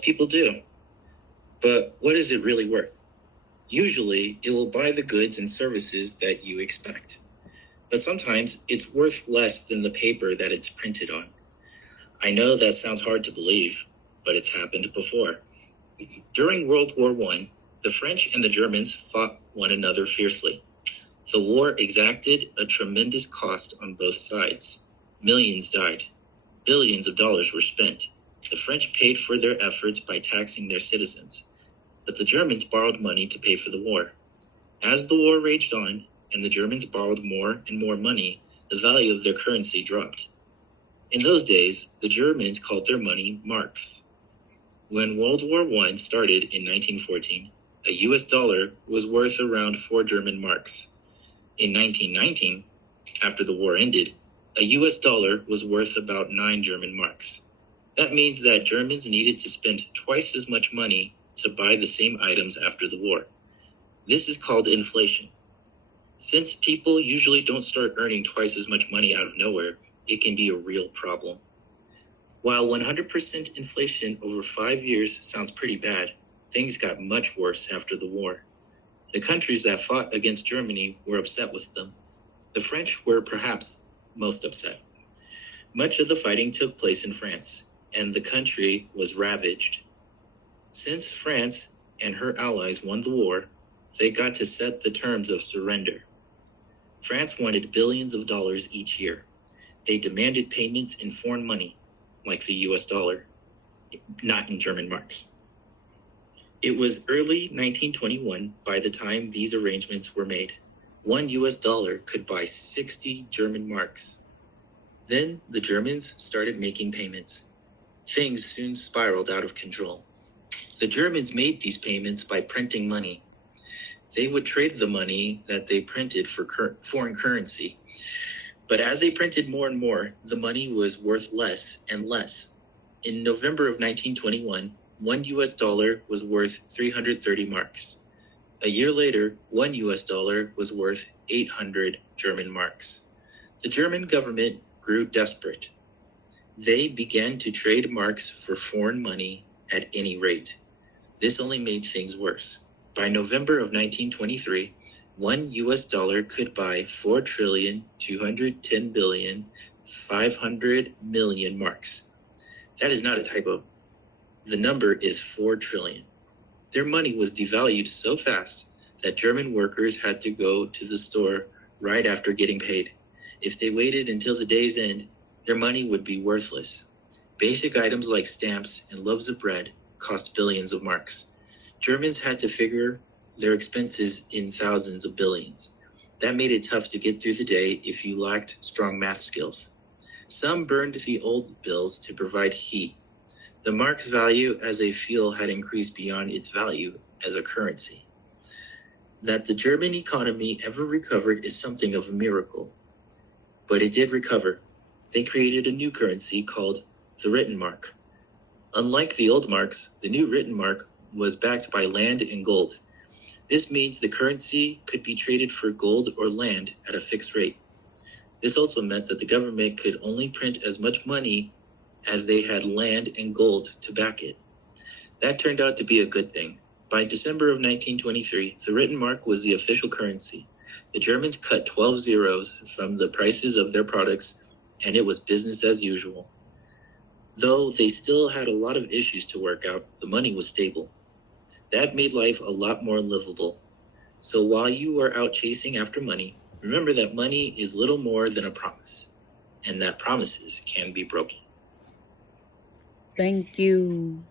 People do. But what is it really worth? Usually, it will buy the goods and services that you expect. But sometimes it's worth less than the paper that it's printed on. I know that sounds hard to believe, but it's happened before. During World War I, the French and the Germans fought one another fiercely. The war exacted a tremendous cost on both sides. Millions died. Billions of dollars were spent. The French paid for their efforts by taxing their citizens, but the Germans borrowed money to pay for the war. As the war raged on, and the Germans borrowed more and more money, the value of their currency dropped. In those days, the Germans called their money marks. When World War I started in 1914, a US dollar was worth around 4 German marks. In 1919, after the war ended, a US dollar was worth about 9 German marks. That means that Germans needed to spend twice as much money to buy the same items after the war. This is called inflation. Since people usually don't start earning twice as much money out of nowhere, it can be a real problem. While 100% inflation over 5 years sounds pretty bad, things got much worse after the war. The countries that fought against Germany were upset with them. The French were perhaps most upset. Much of the fighting took place in France, and the country was ravaged. Since France and her allies won the war, they got to set the terms of surrender. France wanted billions of dollars each year. They demanded payments in foreign money, like the US dollar, not in German marks. It was early 1921 by the time these arrangements were made. 1 US dollar could buy 60 German marks. Then the Germans started making payments. Things soon spiraled out of control. The Germans made these payments by printing money. They would trade the money that they printed for foreign currency. But as they printed more and more, the money was worth less and less. In November of 1921, 1 US dollar was worth 330 marks. A year later, 1 US dollar was worth 800 German marks. The German government grew desperate. They began to trade marks for foreign money at any rate. This only made things worse. By November of 1923, 1 US dollar could buy 4,210,500,000,000 marks. That is not a typo. The number is 4 trillion. Their money was devalued so fast that German workers had to go to the store right after getting paid. If they waited until the day's end, their money would be worthless. Basic items like stamps and loaves of bread cost billions of marks. Germans had to figure their expenses in thousands of billions. That made it tough to get through the day if you lacked strong math skills. Some burned the old bills to provide heat. The mark's value as a fuel had increased beyond its value as a currency. That the German economy ever recovered is something of a miracle. But it did recover. They created a new currency called the written mark. Unlike the old marks, the new written mark was backed by land and gold. This means the currency could be traded for gold or land at a fixed rate. This also meant that the government could only print as much money as they had land and gold to back it. That turned out to be a good thing. By December of 1923, the written mark was the official currency. The Germans cut 12 zeros from the prices of their products, and it was business as usual. Though they still had a lot of issues to work out, the money was stable. That made life a lot more livable. So while you are out chasing after money, remember that money is little more than a promise, and that promises can be broken. Thank you.